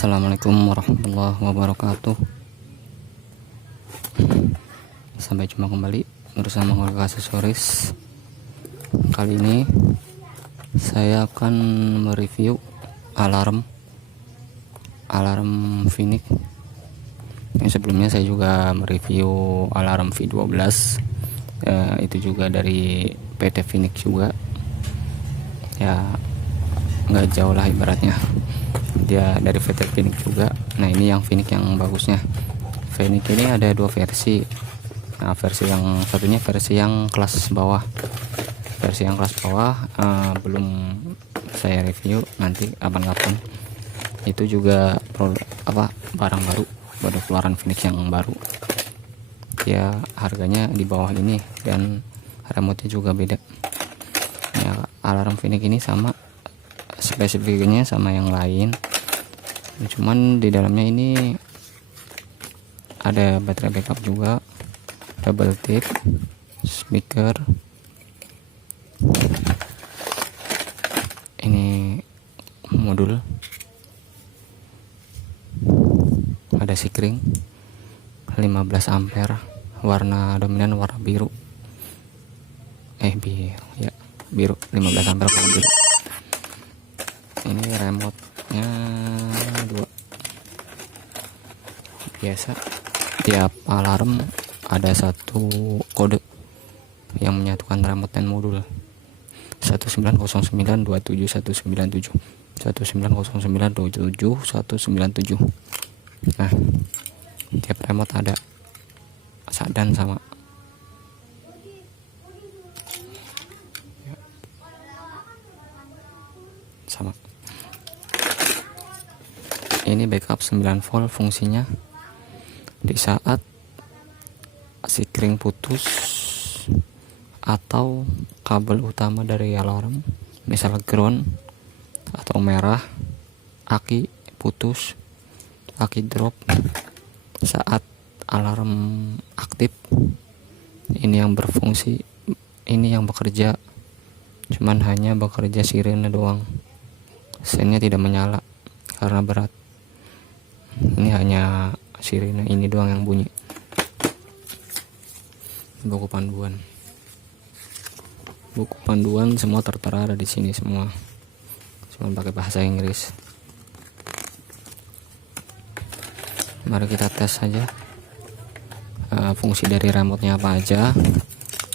Assalamualaikum warahmatullahi wabarakatuh. Sampai jumpa kembali bersama keluarga aksesoris. Kali ini saya akan mereview alarm Phoenix. Yang sebelumnya saya juga mereview alarm V12, itu juga dari PT Phoenix juga. Ya nggak jauh lah ibaratnya, dia dari PT Phoenix juga. Nah ini yang Phoenix yang bagusnya. Phoenix ini ada dua versi. Nah versi yang satunya versi yang kelas bawah. Versi yang kelas bawah belum saya review, nanti kapan-kapan. Itu juga barang baru keluaran Phoenix yang baru. Ya harganya di bawah ini dan remote-nya juga beda. Ya, alarm Phoenix ini sama spesifikasinya sama yang lain, cuman di dalamnya ini ada baterai backup juga, double tip, speaker, ini modul, ada sikring 15 ampere, warna dominan warna biru, biru 15 ampere warna biru. Ini remote-nya 2. Biasa tiap alarm ada satu kode yang menyatukan remote dan modul. 1909271997 19092717 Nah tiap remote ada dan sama. Ini backup 9 volt fungsinya di saat sikring putus atau kabel utama dari alarm, misal ground atau merah, aki putus, aki drop. Saat alarm aktif, ini yang berfungsi, ini yang bekerja, cuman hanya bekerja sirene doang, sennya tidak menyala karena berat. Ini hanya sirine ini doang yang bunyi. Buku panduan semua tertera ada di sini semua pakai bahasa Inggris. Mari kita tes saja fungsi dari remote-nya apa aja,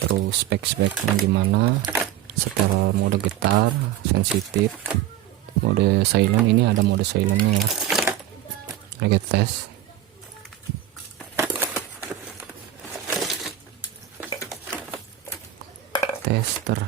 terus spek-speknya gimana, setel mode getar, sensitif, mode silent. Ini ada mode silentnya ya. Mari kita tes. Tester.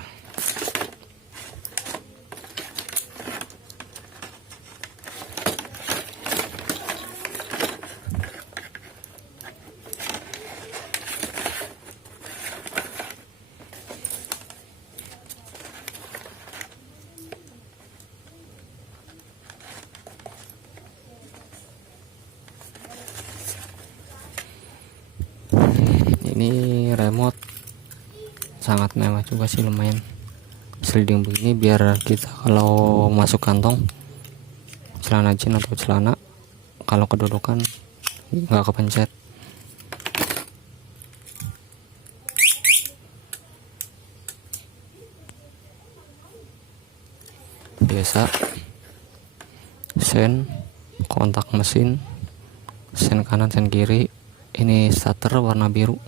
Ini remote sangat mewah juga sih, lumayan sliding begini biar kita kalau masuk kantong celana jeans atau celana, kalau kedudukan nggak kepencet. Biasa sen kontak mesin, sen kanan sen kiri. Ini starter warna biru,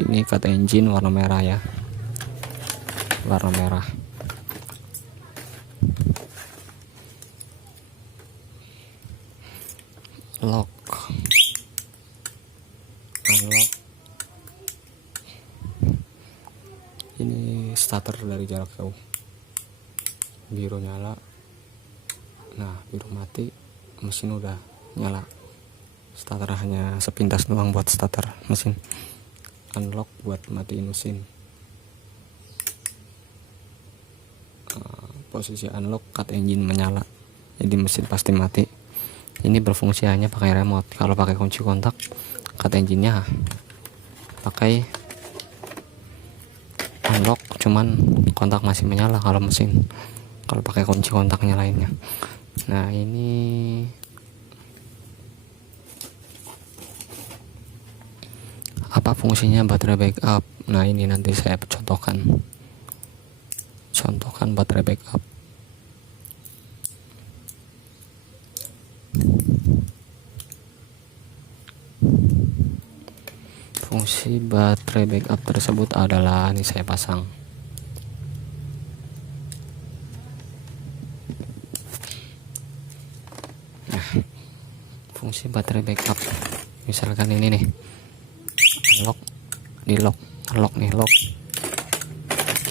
ini cut engine warna merah ya, warna merah. Lock, unlock. Ini starter dari jarak jauh, biru nyala. Nah biru mati, mesin udah nyala. Starter hanya sepintas doang buat starter mesin. Unlock buat matiin mesin. Posisi unlock, cut engine menyala, jadi mesin pasti mati. Ini berfungsi hanya pakai remote. Kalau pakai kunci kontak, cut engine-nya pakai unlock, cuman kontak masih menyala kalau mesin. Kalau pakai kunci kontaknya lainnya. Nah ini apa fungsinya baterai backup. Nah ini nanti saya contohkan baterai backup. Fungsi baterai backup tersebut adalah, ini saya pasang. Nah, fungsi baterai backup misalkan ini nih, unlock, di lock, unlock nih, lock,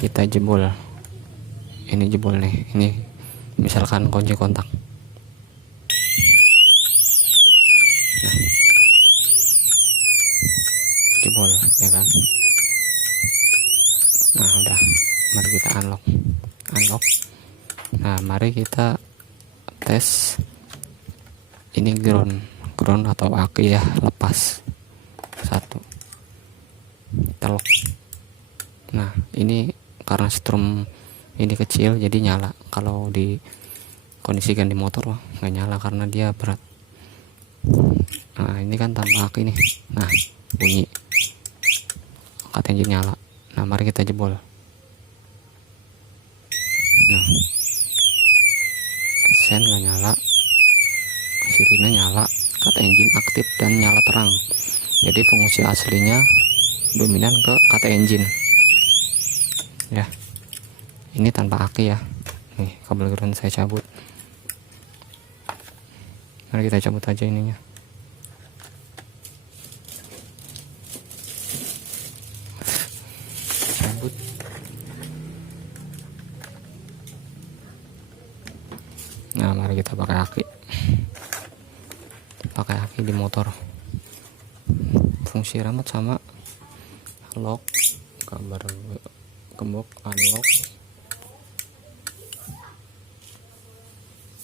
kita jebol, ini jebol nih, ini misalkan kunci kontak. Nah, jebol ya kan. Nah udah, mari kita unlock. Nah mari kita tes ini ground atau aki ya, lepas satu, kita lock. Nah ini karena strum ini kecil jadi nyala. Kalau dikondisikan di motor nggak nyala karena dia berat. Nah ini kan tanpa aki nih. Nah bunyi angkat engine nyala. Nah mari kita jebol. Nah sen nggak nyala, sirine nyala, cut engine aktif dan nyala terang. Jadi fungsi aslinya dominan ke cut engine ya. Ini tanpa aki ya. Nih kabel ground saya cabut. Mari kita cabut aja ininya. Cabut. Nah mari kita pakai aki di motor. Fungsi remote sama lock, gambar gembok, unlock,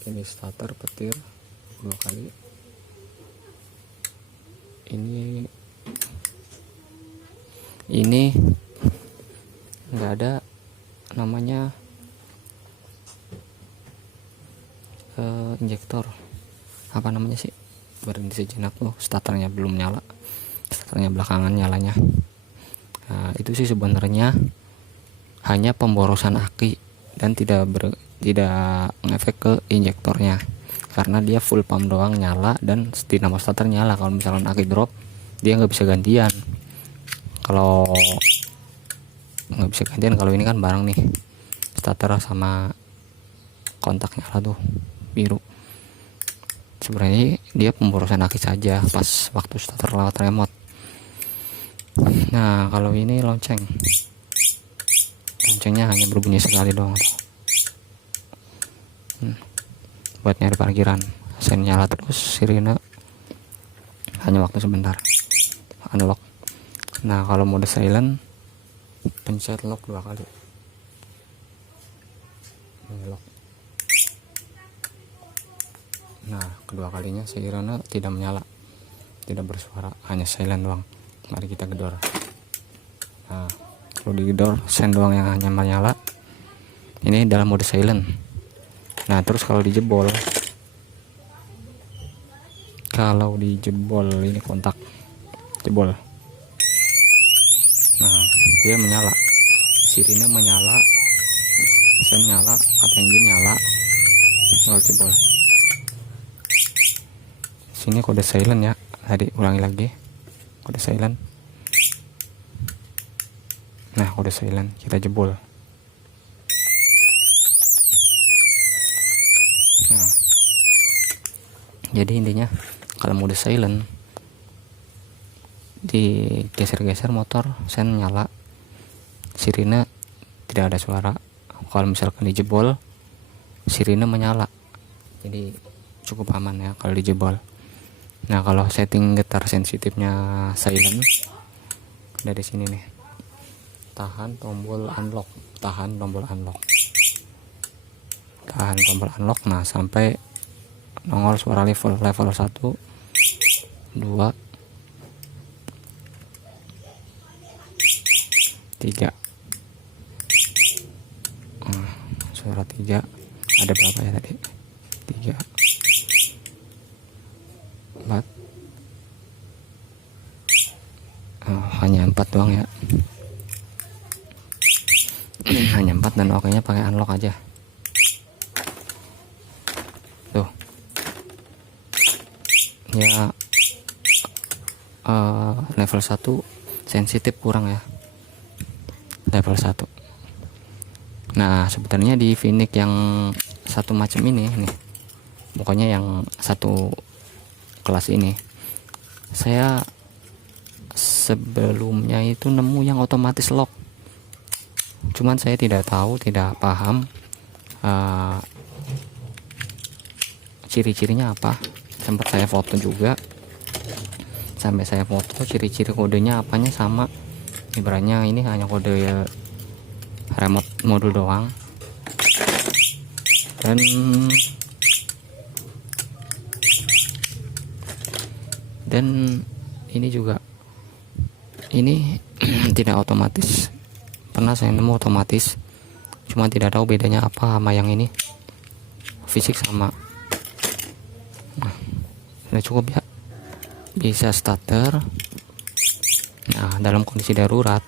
ini starter petir 2 kali, ini nggak ada namanya injektor, apa namanya sih, berhenti sejenak. Starternya belum nyala, starternya belakangan nyalanya. Nah itu sih sebenarnya hanya pemborosan aki dan tidak ngefek ke injektornya, karena dia full pump doang nyala dan dinamo starter nyala. Kalau misalkan aki drop dia nggak bisa gantian. Kalau nggak bisa gantian, kalau ini kan bareng nih, starter sama kontak nyala tuh biru. Sebenarnya dia pemborosan aki saja pas waktu starter lewat remote. Nah kalau ini loncengnya hanya berbunyi sekali doang tuh. Buat nyari parkiran. Sen nyala terus, sirine hanya waktu sebentar. Unlock. Nah kalau mode silent, pencet lock 2 kali. Ini lock. Nah kedua kalinya sirine tidak menyala, tidak bersuara, hanya silent doang. Mari kita gedor. Nah kalau digedor sen doang yang hanya menyala. Ini dalam mode silent. Nah terus kalau dijebol ini kontak jebol. Nah dia menyala, sirine menyala, sen nyala, cut engine nyala, tinggal jebol. Sini kode silent ya, tadi ulangi lagi, kode silent. Nah kode silent, kita jebol. Nah jadi intinya kalau mode silent digeser-geser motor, sen nyala, sirine tidak ada suara. Kalau misalkan dijebol sirine menyala, jadi cukup aman ya kalau dijebol. Nah kalau setting getar sensitifnya silent, dari sini nih, tahan tombol unlock, nah sampai nongol suara level 1, 2, 3. Suara 3 ada berapa ya tadi, 3 4 hanya 4 doang ya. Hanya 4 dan oke nya pakai unlock aja tuh ya. Level 1 sensitif kurang ya, level 1. Nah sebenarnya di Phoenix yang satu macam ini nih, pokoknya yang satu kelas ini, saya sebelumnya itu nemu yang otomatis lock, cuman saya tidak tahu, tidak paham ciri-cirinya apa. Sempat saya foto juga, sampai saya foto ciri-ciri kodenya apanya sama, ibaratnya ini hanya kode remote modul doang. Dan ini juga ini tidak otomatis, pernah saya nemu otomatis, cuma tidak tahu bedanya apa sama yang ini, fisik sama. Nah sudah cukup ya, bisa starter. Nah dalam kondisi darurat,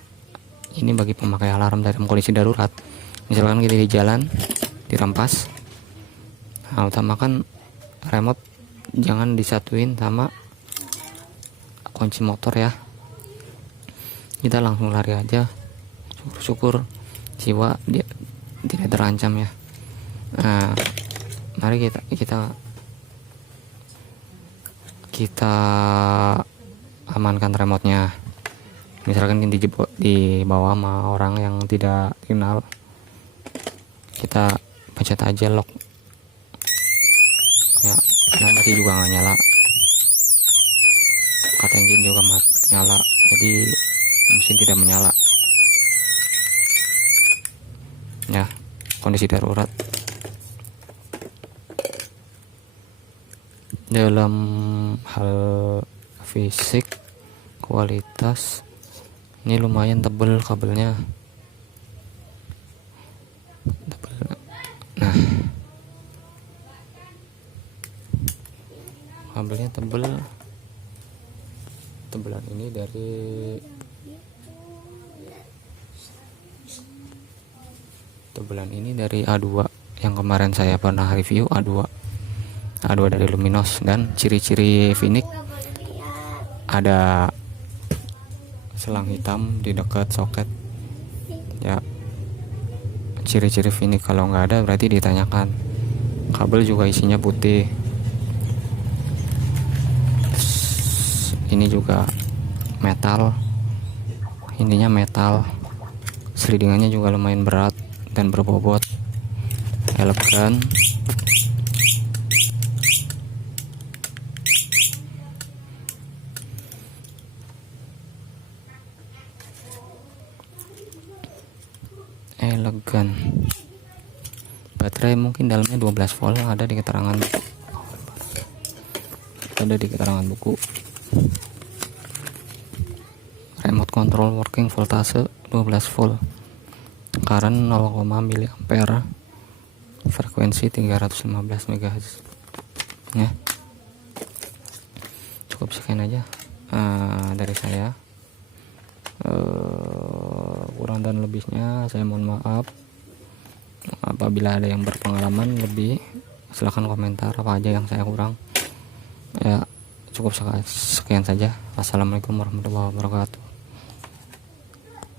ini bagi pemakai alarm dalam kondisi darurat, misalkan kita di jalan dirampas, nah utamakan remote jangan disatuin sama kunci motor ya, kita langsung lari aja, syukur-syukur jiwa dia tidak terancam ya. Nah mari kita amankan remote-nya. Misalkan dibawa sama orang yang tidak kenal, kita pencet aja lock ya. Nah masih juga nggak nyala, kata engine juga nyala, jadi mesin tidak menyala ya, kondisi darurat. Dalam hal fisik kualitas ini lumayan tebal kabelnya, nah kabelnya tebelan ini dari A2 yang kemarin saya pernah review, A2 dari Luminos. Dan ciri-ciri Phoenix, ada selang hitam di dekat soket ya, ciri-ciri Phoenix. Kalau nggak ada berarti ditanyakan. Kabel juga isinya putih. Ini juga metal, intinya metal. Selidingannya juga lumayan berat dan berbobot, elegan. Baterai mungkin dalamnya 12 volt, ada di keterangan buku. Remote control working voltase 12 volt, current 0, mA, frekuensi 315 MHz ya. Cukup sekian aja dari saya. Kurang dan lebihnya saya mohon maaf. Apabila ada yang berpengalaman lebih, silahkan komentar apa aja yang saya kurang ya. Cukup sekian saja. Assalamualaikum warahmatullahi wabarakatuh.